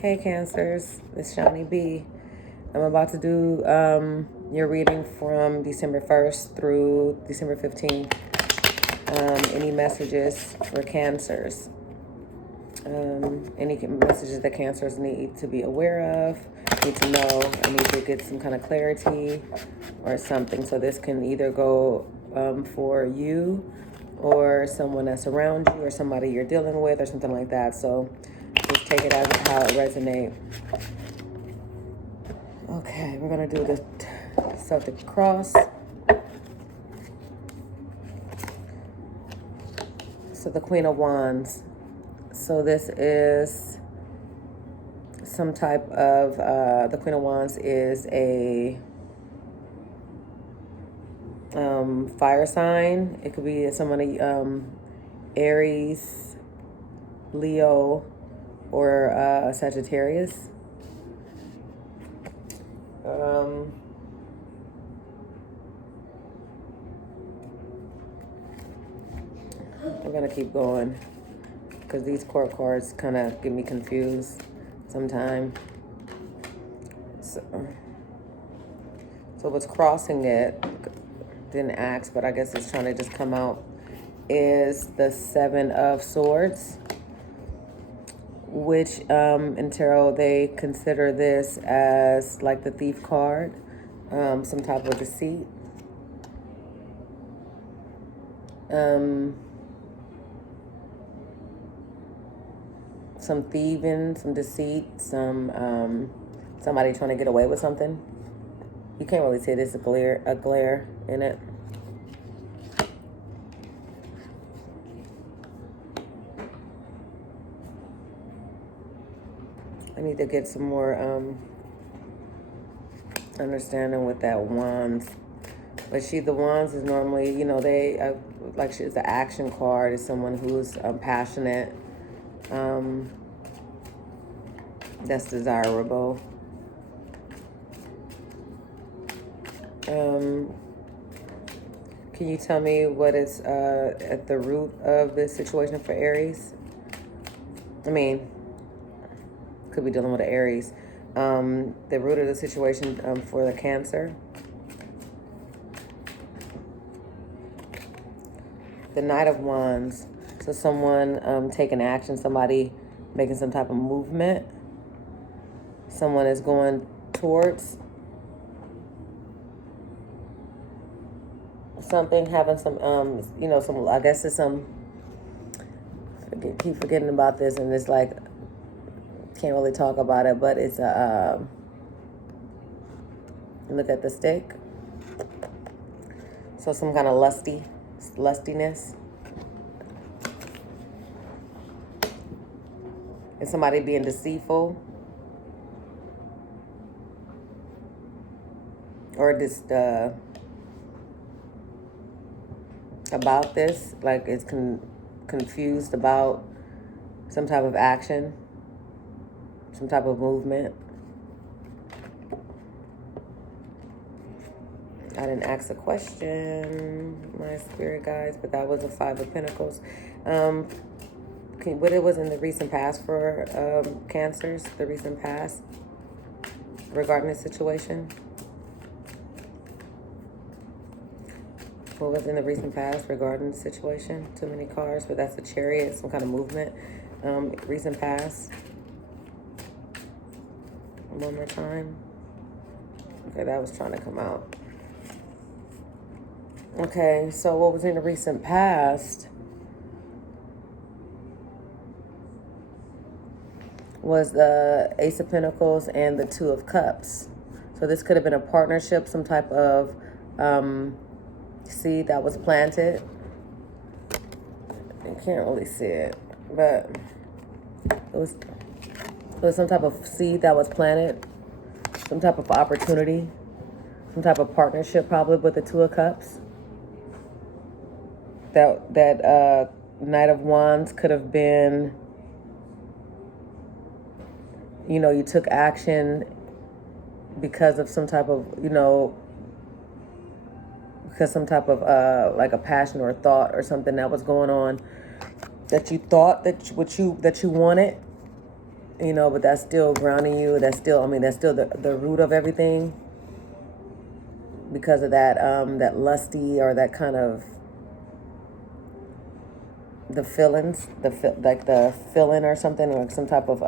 Hey Cancers, it's ShawnyB. I'm about to do your reading from December 1st through December 15th. Any messages for Cancers? Any messages that Cancers need to be aware of, need to know, I need to get some kind of clarity or something. So this can either go for you or someone that's around you or somebody you're dealing with or something like that. So just take it as how it resonates. Okay, we're going to do the Celtic cross. So the Queen of Wands. So this is some type of, the Queen of Wands is a fire sign. It could be somebody, Aries, Leo, or Sagittarius. I'm going to keep going because these court cards kind of get me confused sometimes. So what's crossing it, didn't ask, but I guess it's trying to just come out, is the Seven of Swords, which in tarot they consider this as like the thief card, some type of deceit. Some thieving, some deceit, somebody trying to get away with something. You can't really see there's a glare in it. I need to get some more understanding with that wands. But the wands is normally, you know, they like she's the action card. Is someone who's passionate. That's desirable. Can you tell me what is at the root of this situation for Aries? I mean, could be dealing with the Aries. The root of the situation for the Cancer. The Knight of Wands. So someone taking action, somebody making some type of movement. Someone is going towards something, having some, you know, some, I guess it's some, keep forgetting about this, and it's like, can't really talk about it, but it's a, look at the stick. So some kind of lustiness. And somebody being deceitful. Or just about this, like it's confused about some type of action, some type of movement. I didn't ask a question, my spirit guides, but that was a Five of Pentacles. What it was in the recent past for Cancers, the recent past regarding this situation. What was in the recent past regarding the situation? Too many cards, but that's a Chariot, some kind of movement. Recent past. One more time. Okay, that was trying to come out. Okay, so what was in the recent past was the Ace of Pentacles and the Two of Cups. So this could have been a partnership, some type of seed that was planted. You can't really see it, but it was some type of seed that was planted, some type of opportunity, some type of partnership, probably with the Two of Cups. That Knight of Wands could have been, you know, you took action because of some type of, you know, because some type of like a passion or a thought or something that was going on that you thought that you wanted, you know, but that's still grounding you. That's still, I mean, that's still the root of everything, because of that, that lusty, or that kind of, the feelings, like the feeling or something, or some type of,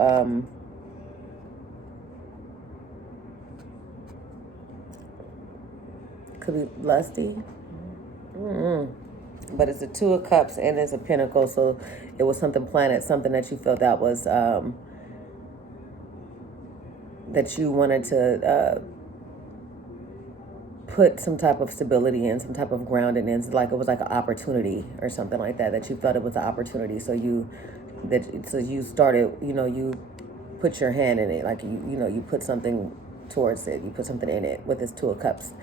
could be lusty. But it's a Two of Cups and it's a Pentacle, so it was something planted, something that you felt that was, that you wanted to put some type of stability in, some type of grounding in. It's like it was like an opportunity or something like that, that you felt it was an opportunity. So you started, you know, you put your hand in it, like you know, you put something towards it, you put something in it with this Two of Cups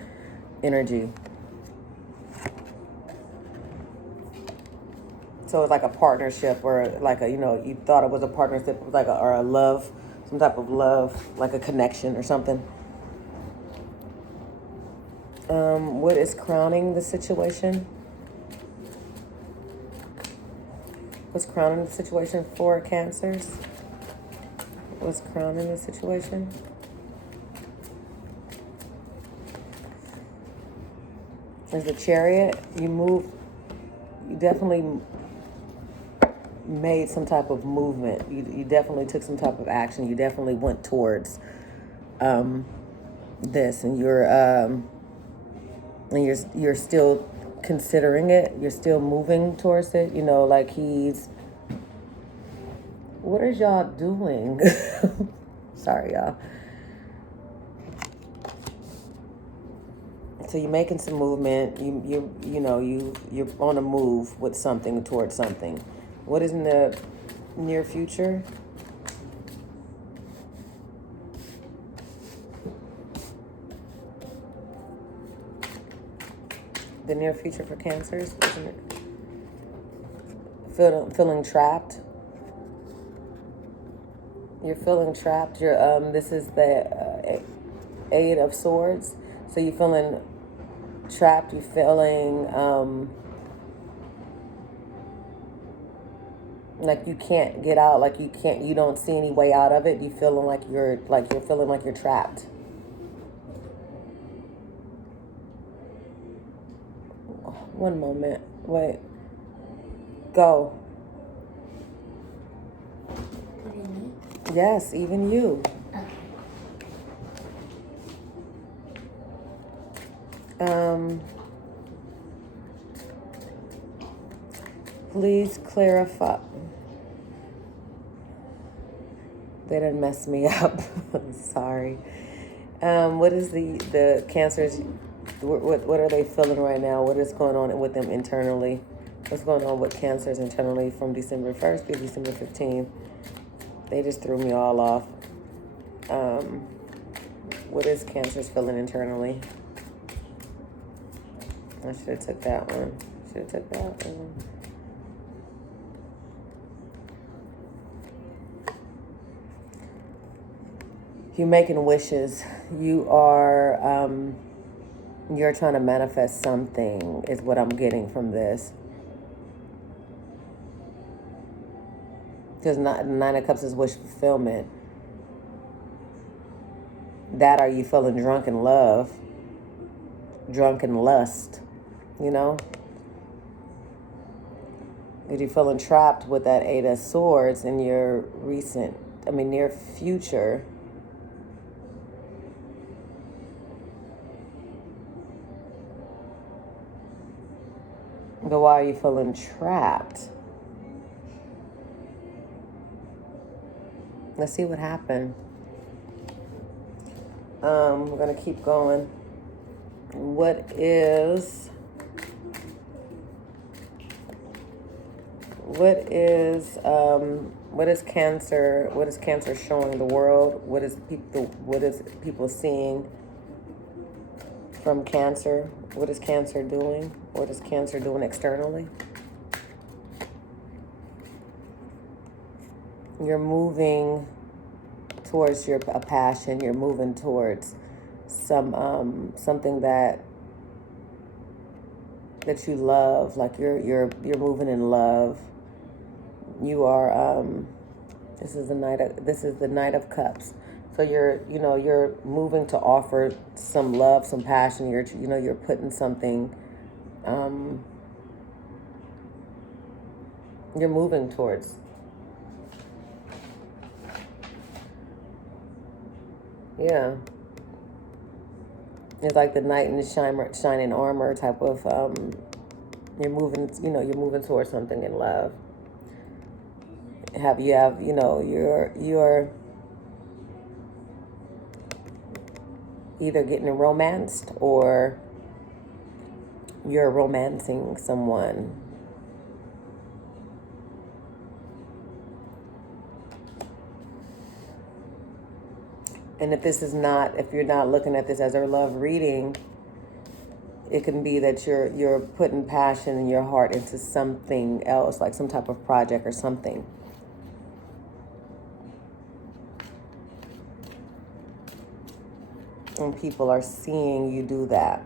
energy. So it's like a partnership, or like a, you know, you thought it was a partnership, like or a love, some type of love, like a connection or something. What is crowning the situation? What's crowning the situation for Cancers? What's crowning the situation? There's the Chariot. You definitely made some type of movement. You definitely took some type of action. You definitely went towards this, and you're still considering it. You're still moving towards it. You know, like what are y'all doing? Sorry, y'all. So you're making some movement. You're on a move with something, towards something. What is in the near future? The near future for Cancers, isn't it? Feeling trapped. You're feeling trapped. This is the Eight of Swords. So you're feeling trapped. You're feeling like you can't get out. Like you don't see any way out of it. You feeling like you're feeling like you're trapped. One moment. Wait. Go. Yes, even you. Please clarify. They didn't mess me up. Sorry. What is the Cancers? What are they feeling right now? What is going on with them internally? What's going on with Cancers internally from December 1st to December 15th? They just threw me all off. What is Cancers feeling internally? I should have took that one. You're making wishes. You're trying to manifest something, is what I'm getting from this. Because Nine of Cups is wish fulfillment. That, are you feeling drunk in love? Drunk in lust, you know? Are you feeling trapped with that Eight of Swords in your near future? But why are you feeling trapped? Let's see what happened. We're going to keep going. What is Cancer? What is Cancer showing the world? What is people seeing from Cancer? What is Cancer doing? What is Cancer doing externally? You're moving towards a passion. You're moving towards something that you love. Like you're moving in love. You are This is the Knight of Cups. So you're moving to offer some love, some passion. You're putting something, um, you're moving towards. Yeah. It's like the knight in the shining armor type of, you're moving towards something in love. You're either getting romanced or you're romancing someone. And if you're not looking at this as a love reading, it can be that you're putting passion in your heart into something else, like some type of project or something. And people are seeing you do that.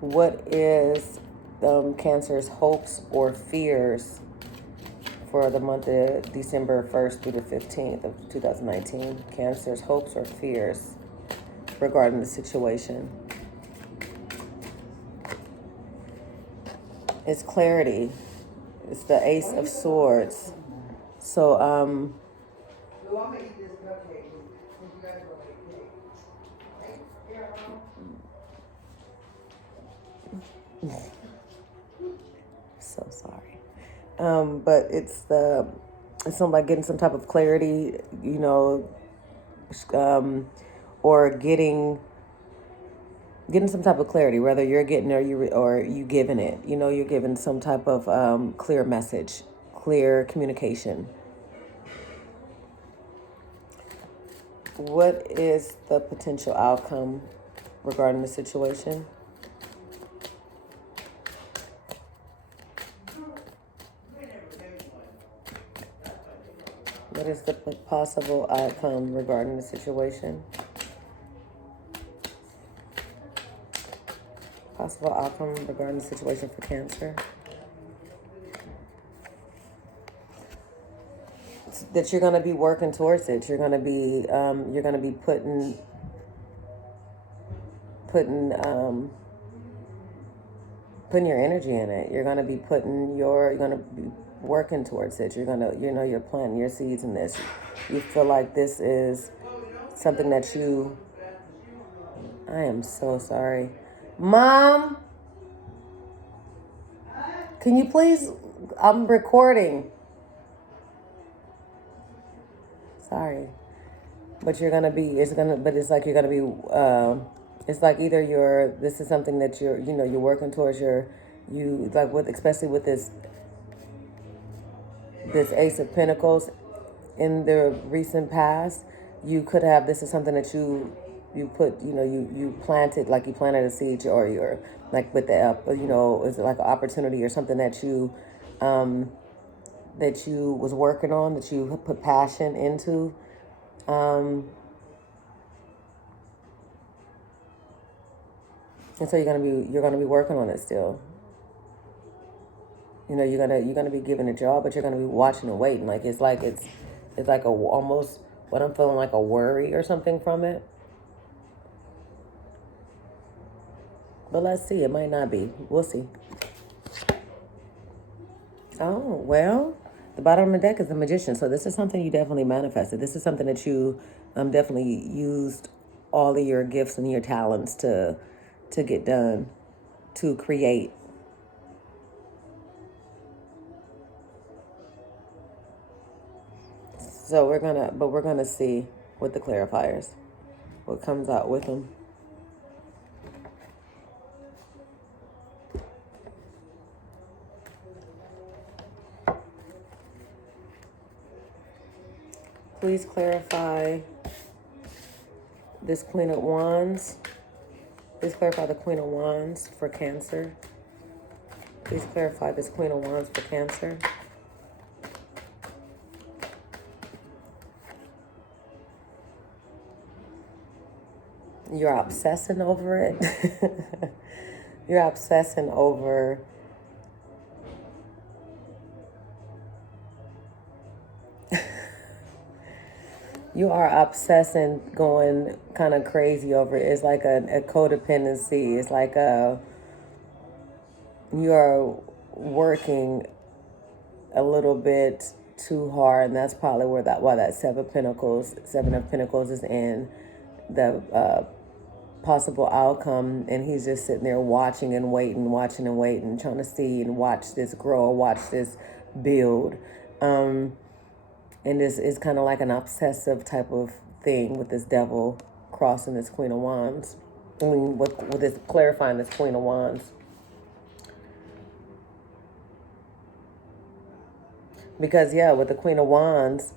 What is Cancer's hopes or fears for the month of December 1st through the 15th of 2019? Cancer's hopes or fears regarding the situation. It's clarity. It's the Ace of Swords. So, so sorry. But it's something like getting some type of clarity, or getting some type of clarity, whether you're getting or you giving it. You're giving some type of clear message, clear communication. What is the potential outcome regarding the situation? What is the possible outcome regarding the situation? Possible outcome regarding the situation for Cancer. That you're going to be working towards it. You're going to be putting your energy in it. You're going to be working towards it. You're planting your seeds in this. You feel like this is something that I am so sorry. Mom, can you please, I'm recording. Sorry. But it's like you're going to be, it's like either this is something that you're working towards especially with this Ace of Pentacles in the recent past, you could have, this is something that you planted, like you planted a seed, or you're like with the, is it like an opportunity or something that you was working on, that you put passion into. And so you're gonna be working on it still. You're gonna be given a job, but you're gonna be watching and waiting. It's like almost what I'm feeling, like a worry or something from it. But let's see. It might not be. We'll see. Oh, well, the bottom of the deck is the Magician. So this is something you definitely manifested. This is something that you definitely used all of your gifts and your talents to get done, to create. So we're gonna see with the clarifiers what comes out with them. Please clarify this Queen of Wands. Please clarify the Queen of Wands for Cancer. Please clarify this Queen of Wands for Cancer. You're obsessing over it. You're obsessing over you are obsessing, going kind of crazy over it. It's like a codependency. It's like you are working a little bit too hard, and that's probably why that seven of pentacles is in the possible outcome, and he's just sitting there watching and waiting, trying to see and watch this grow, watch this build. And this is kind of like an obsessive type of thing with this devil crossing this Queen of Wands. I mean, with this clarifying this Queen of Wands. Because yeah, with the Queen of Wands,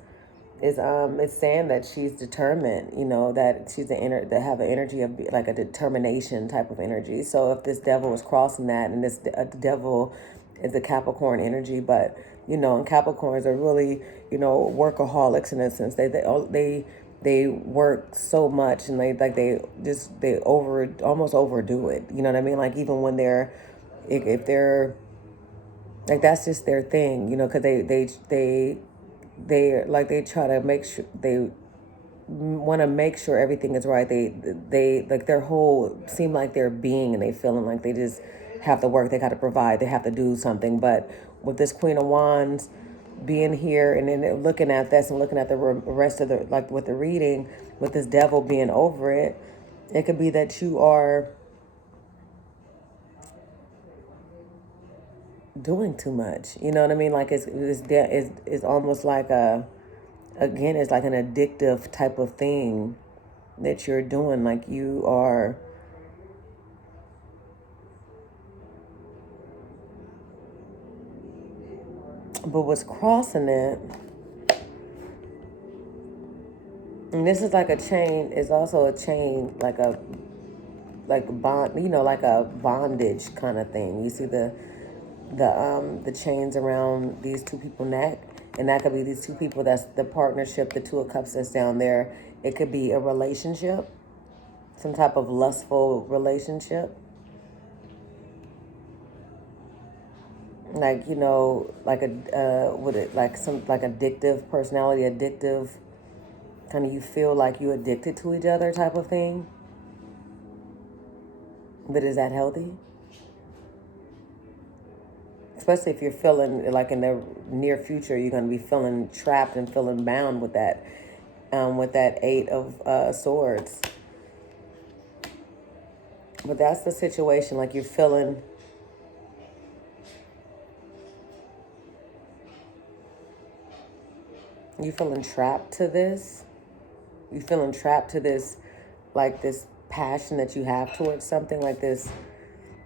it's saying that she's determined, that she's that have an energy of like a determination type of energy. So if this devil is crossing that, and this devil is a Capricorn energy, but and Capricorns are really, workaholics in a sense. They work so much, and they almost overdo it. You know what I mean? Like even when if they're like, that's just their thing, because they try to make sure, they want to make sure everything is right. They like their whole seem like they're being, and they feeling like they just have to work, they got to provide, they have to do something. But with this Queen of Wands being here, and then looking at this and looking at the rest of the, like with the reading, with this devil being over it, it could be that you are doing too much. You know what I mean? Like it's almost like again, it's like an addictive type of thing that you're doing. Like you are, but what's crossing it, and this is like a chain, is also a chain, like a bond, like a bondage kind of thing. You see the chains around these two people neck, and that could be these two people, that's the partnership, the Two of Cups that's down there. It could be a relationship, some type of lustful relationship, like like a with it, like some, like addictive personality, addictive kind of, you feel like you addicted to each other type of thing. But is that healthy? Especially if you're feeling like in the near future, you're going to be feeling trapped and feeling bound with that Eight of Swords. But that's the situation. Like you're feeling trapped to this. You're feeling trapped to this, like this passion that you have towards something like this.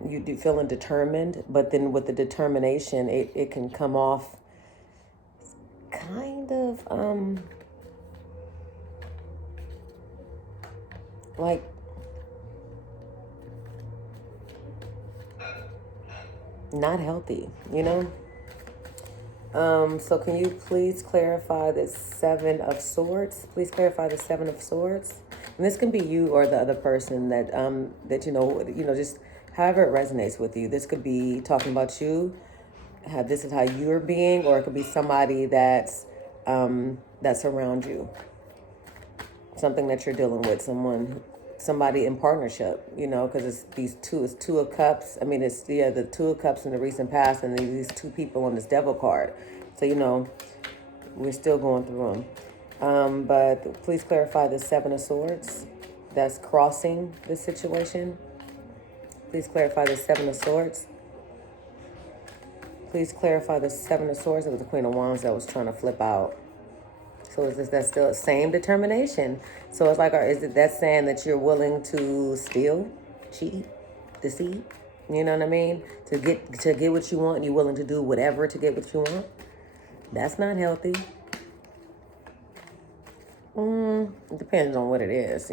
You do feeling determined, but then with the determination, it can come off kind of like not healthy, So can you please clarify this Seven of Swords? Please clarify the Seven of Swords. And this can be you or the other person that just however it resonates with you. This could be talking about you. This is how you're being, or it could be somebody that's around you. Something that you're dealing with, somebody in partnership, because it's Two of Cups. I mean, it's the Two of Cups in the recent past, and these two people on this Devil card. So we're still going through them. But please clarify the Seven of Swords that's crossing this situation. Please clarify the Seven of Swords. Please clarify the Seven of Swords. It was the Queen of Wands that was trying to flip out. So is that still the same determination? So it's like, is it that saying that you're willing to steal, cheat, deceive? You know what I mean? To get what you want, you're willing to do whatever to get what you want. That's not healthy. It depends on what it is,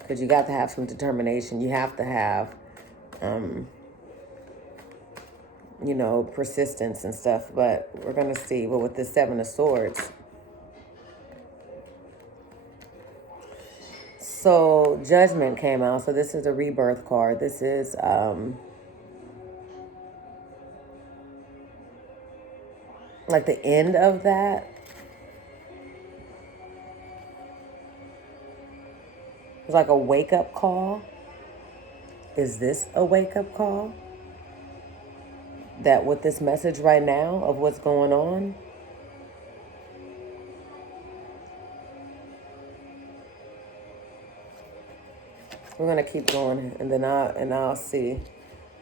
because you got to have some determination. You have to have, persistence and stuff. But we're gonna see. But with the Seven of Swords. So Judgment came out. So this is a rebirth card. This is like the end of that. It's like a wake-up call. Is this a wake-up call? That with this message right now of what's going on, we're gonna keep going, and then I'll see.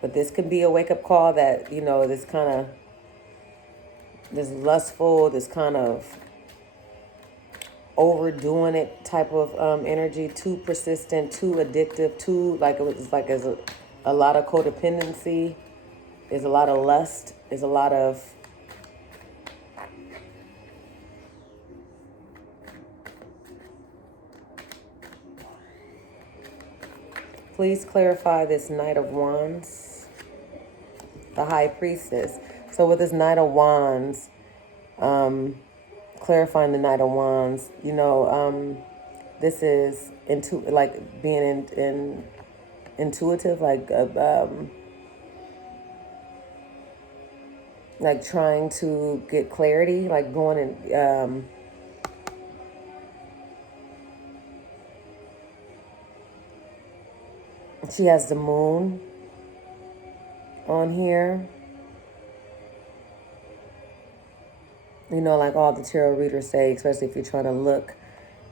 But this could be a wake-up call that, you know, this kind of, this lustful, this kind of overdoing it type of energy, too persistent, too addictive, too, like, it was like, as a lot of codependency, there's a lot of lust, there's a lot of please clarify this Knight of Wands, the High Priestess. So with this Knight of Wands, clarifying the Knight of Wands, you know, this is like being intuitive, like trying to get clarity, like going and she has the moon on here. You know, like all the tarot readers say, especially if you're trying to look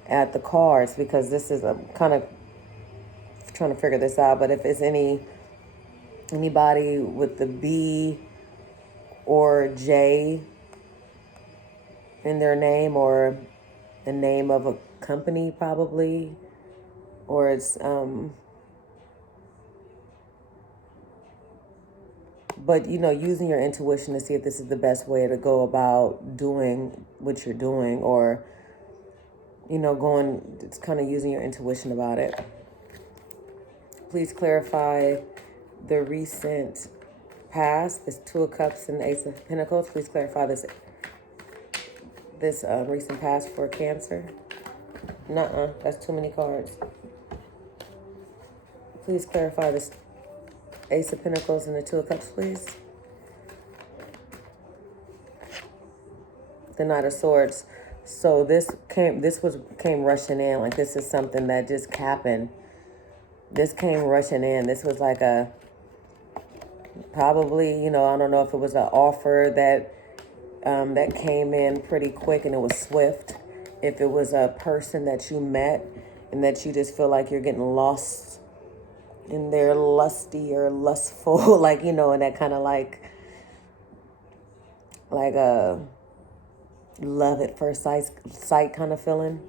at the cards, because this is a kind of trying to figure this out. But if it's anybody with the B or J in their name, or the name of a company probably, or it's but, you know, using your intuition to see if this is the best way to go about doing what you're doing, or, you know, it's kind of using your intuition about it. Please clarify the recent past, this Two of Cups and the Ace of Pentacles. Please clarify this recent past for Cancer. Nuh-uh, that's too many cards. Please clarify this Ace of Pentacles and the Two of Cups, please. The Knight of Swords. So this came rushing in. Like, this is something that just happened. This came rushing in. This was like probably, you know, I don't know if it was an offer that came in pretty quick and it was swift. If it was a person that you met and that you just feel like you're getting lost in their lusty or lustful, like, you know, and that kind of like a love at first sight kind of feeling.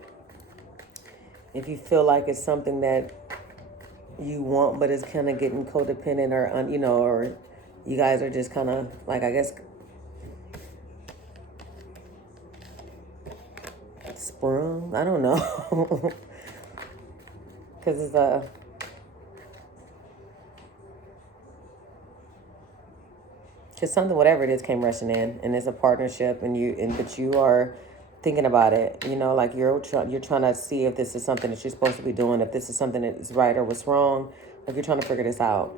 If you feel like it's something that you want, but it's kind of getting codependent, or, you know, or you guys are just kind of like, I guess, sprung. I don't know. Because it's because something, whatever it is, came rushing in, and it's a partnership, but you are thinking about it, you know, like you're trying to see if this is something that you're supposed to be doing, if this is something that is right or what's wrong. Like, you're trying to figure this out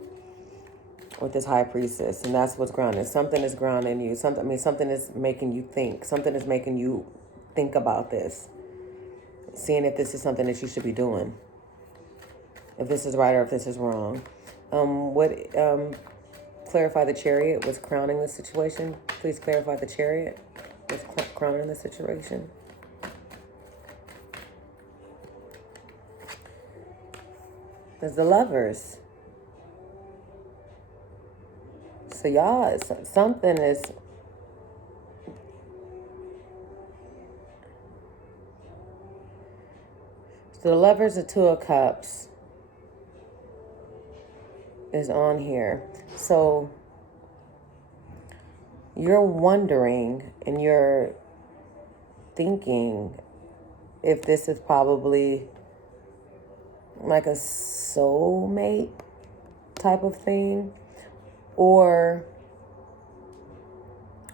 with this High Priestess, and that's what's grounded. Something is grounding you. Something is making you think. Something is making you think about this, seeing if this is something that you should be doing, if this is right or if this is wrong. Clarify the Chariot was crowning the situation. Please clarify the Chariot was crowning the situation. There's the Lovers. So y'all, something is... So the Lovers, the Two of Cups is on here. So you're wondering and you're thinking if this is probably like a soulmate type of thing, or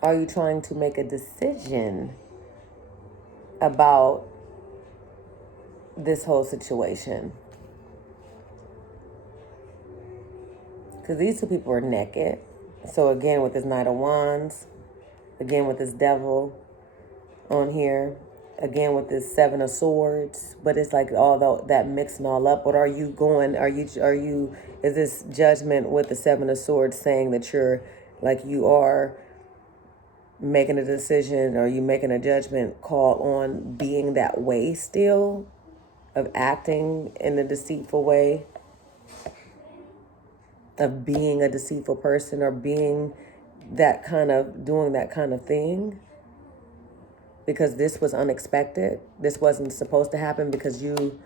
are you trying to make a decision about this whole situation? Because these two people are naked. So again, with this Knight of Wands, again with this Devil on here, again with this Seven of Swords, but it's like all that mixing all up. What are you going? Is this judgment with the Seven of Swords saying that you're like you are making a decision, or you making a judgment call on being that way still, of acting in a deceitful way, of being a deceitful person, or being that kind of doing that kind of thing? Because this was unexpected. This wasn't supposed to happen because you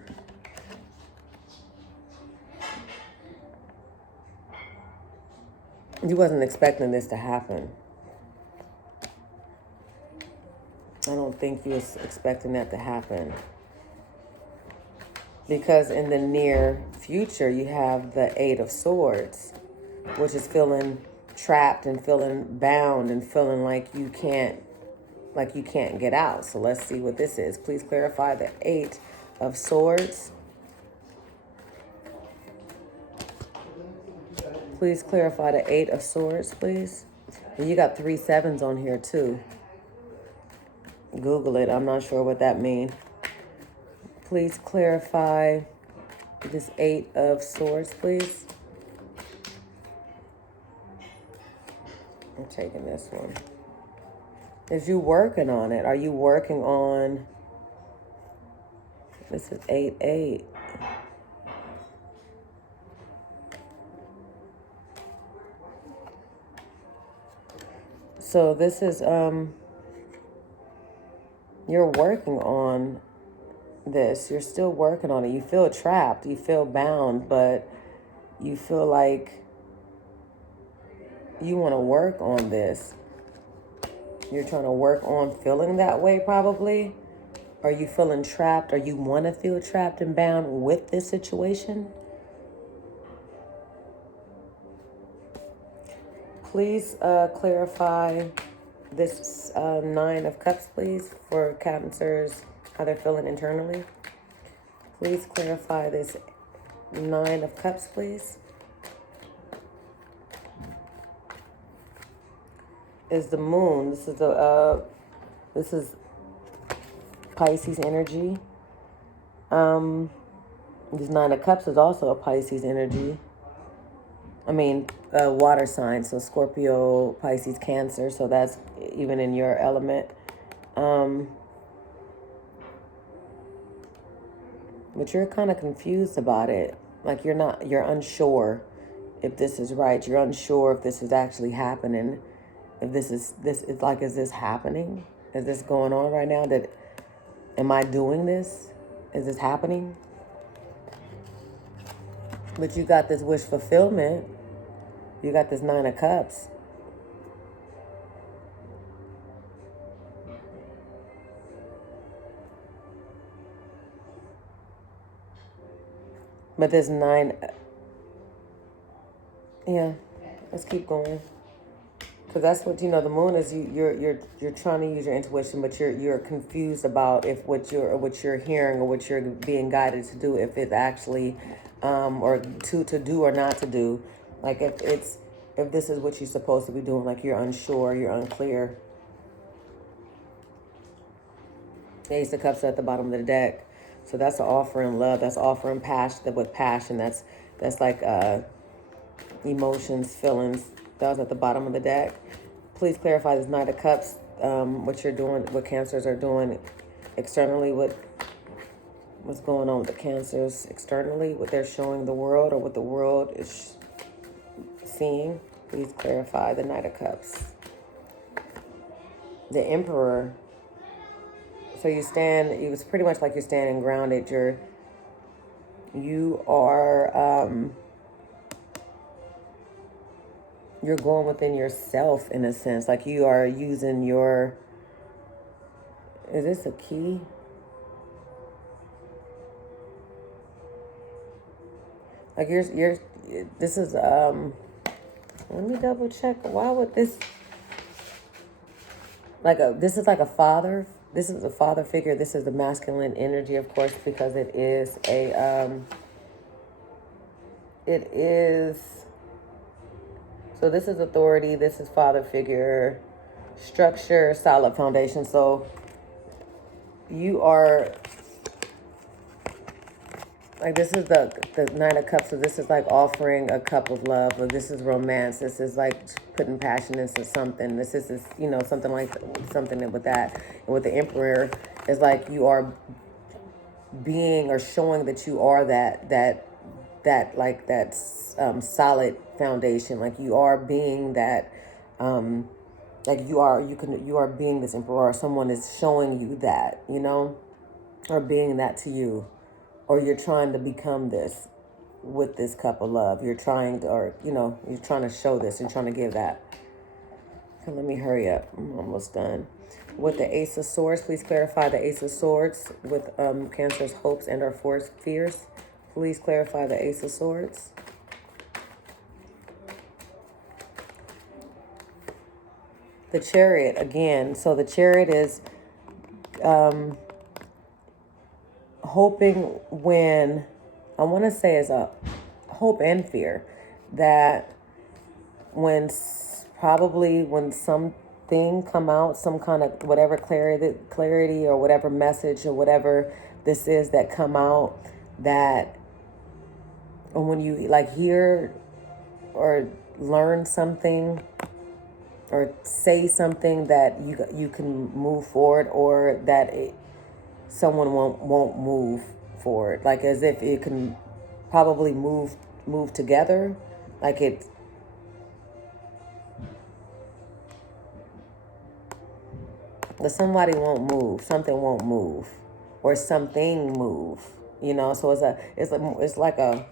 wasn't expecting this to happen. I don't think you was expecting that to happen. Because in the near future, you have the Eight of Swords, which is feeling trapped and feeling bound and feeling like you can't get out. So let's see what this is. Please clarify the Eight of Swords. Please clarify the Eight of Swords, please. And you got 3 sevens on here too. Google it. I'm not sure what that means. Please clarify this Eight of Swords, please. I'm taking this one. Is you working on it? Are you working on... This is 8-8. So this is, you're working on this. You're still working on it. You feel trapped. You feel bound, but you feel like you want to work on this. You're trying to work on feeling that way, probably. Are you feeling trapped? Or you want to feel trapped and bound with this situation? Please clarify this 9 of Cups, please, for Cancers, how they're feeling internally. Please clarify this 9 of Cups, please. Is the Moon. This is Pisces energy. This 9 of Cups is also a Pisces energy. I mean, water sign, so Scorpio, Pisces, Cancer, so that's even in your element. But you're kind of confused about it. Like you're unsure if this is right. You're unsure if this is actually happening. If is this happening? Is this going on right now? Am I doing this? Is this happening? But you got this wish fulfillment. You got this 9 of Cups. But this 9, yeah, let's keep going. Because that's what, the Moon is, you're trying to use your intuition, but you're confused about if what you're hearing or what you're being guided to do, if it's actually, or to do or not to do. Like if this is what you're supposed to be doing, like you're unsure, you're unclear. Ace of Cups at the bottom of the deck. So that's offering love. That's offering passion with passion. That's like emotions, feelings. That was at the bottom of the deck. Please clarify this 9 of Cups. What you're doing, what Cancers are doing externally. What's going on with the Cancers externally? What they're showing the world, or what the world is seeing. Please clarify the 9 of Cups. The Emperor. So it was pretty much like you're standing grounded. You are, you're going within yourself in a sense. Like you are using is this a key? Like this is, let me double check. Why would this, this is like a father. This is a father figure. This is the masculine energy, of course, because it is so this is authority. This is father figure, structure, solid foundation. So you are, like, this is the Nine of Cups, so this is like offering a cup of love, or this is romance. This is like putting passion into something. This is you know, something like something with that. And with the Emperor, is like you are being or showing that you are that solid foundation. Like you are being that, like you are being this emperor, or someone is showing you that, you know, or being that to you, or you're trying to become this with this cup of love. You're trying to, or you know, you're trying to show this and trying to give that. Okay, let me hurry up, I'm almost done. With the Ace of Swords, please clarify the Ace of Swords with Cancer's hopes and or fears. Please clarify the Ace of Swords. The Chariot again. So the Chariot is hoping when, I want to say is a hope and fear, that when probably when something come out, some kind of whatever clarity or whatever message or whatever this is that come out, that when you like hear or learn something or say something, that you can move forward, or that someone won't move forward, like as if it can probably move together, like it. But somebody won't move, something won't move, or something move, you know. So it's like a,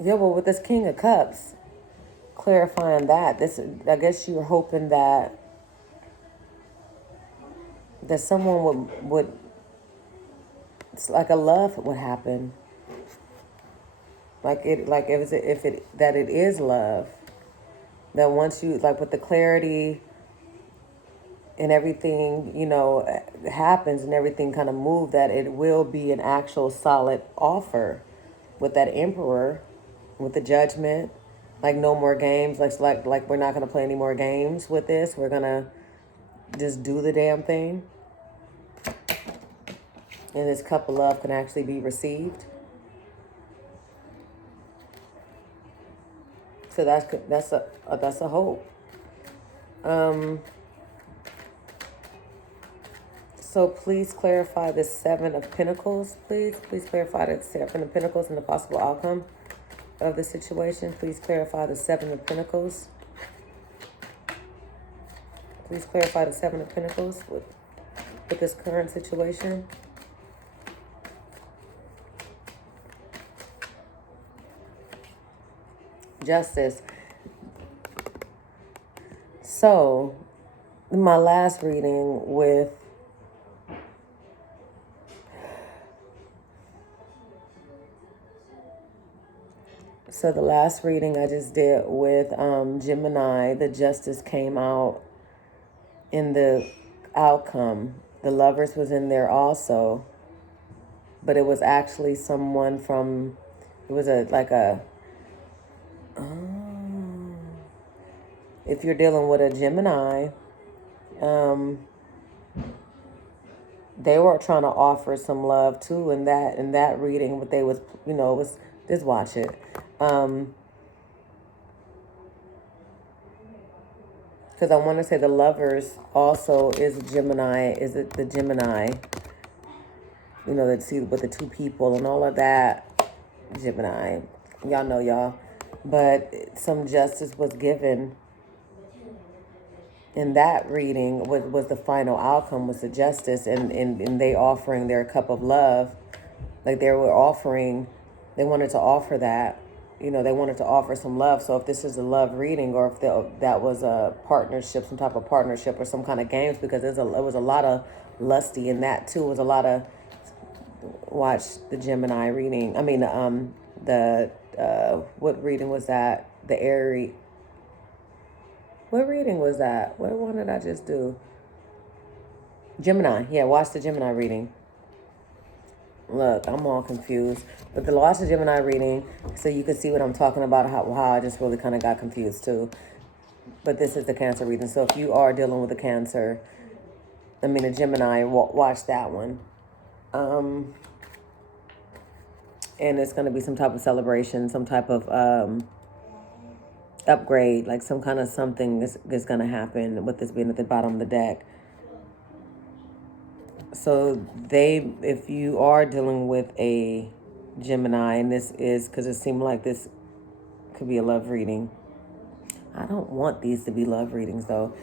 yeah. Well, with this King of Cups, clarifying that, this, I guess you're hoping that someone would it's like a love would happen, like if it that it is love, that once you, like with the clarity and everything, you know, happens and everything kind of move, that it will be an actual solid offer with that Emperor, with the Judgment. Like no more games, like we're not going to play any more games with this. We're going to just do the damn thing. And this cup of love can actually be received. So that's a hope. So please clarify the Seven of Pentacles, please. Please clarify the Seven of Pentacles and the possible outcome of the situation. Please clarify the Seven of Pentacles. Please clarify the Seven of Pentacles with this current situation. Justice. So, my last reading with the last reading I just did with Gemini, the Justice came out in the outcome. The Lovers was in there also, but it was actually someone from, it was if you're dealing with a Gemini, they were trying to offer some love too in that reading, but they was, you know, it was, just watch it. Because I want to say the Lovers also is Gemini. Is it the Gemini? You know, let's see, with the two people and all of that. Gemini. Y'all know y'all. But some justice was given in that reading. Was the final outcome was the justice, and they offering their cup of love. Like they wanted to offer that. You know, they wanted to offer some love. So if this is a love reading, or if that was a partnership, some type of partnership or some kind of games, because it was a lot of lusty in that too. It was a lot of, watch the Gemini reading. I mean, what reading was that? The Aries. What reading was that? What one did I just do? Gemini. Yeah, watch the Gemini reading. Look, I'm all confused. But watch the Gemini reading so you can see what I'm talking about, how I just really kind of got confused too. But this is the Cancer reading. So if you are dealing with a Cancer, a Gemini, watch that one. And it's going to be some type of celebration, some type of upgrade, like some kind of something is going to happen with this being at the bottom of the deck. So if you are dealing with a Gemini, and this is, because it seemed like this could be a love reading. I don't want these to be love readings though.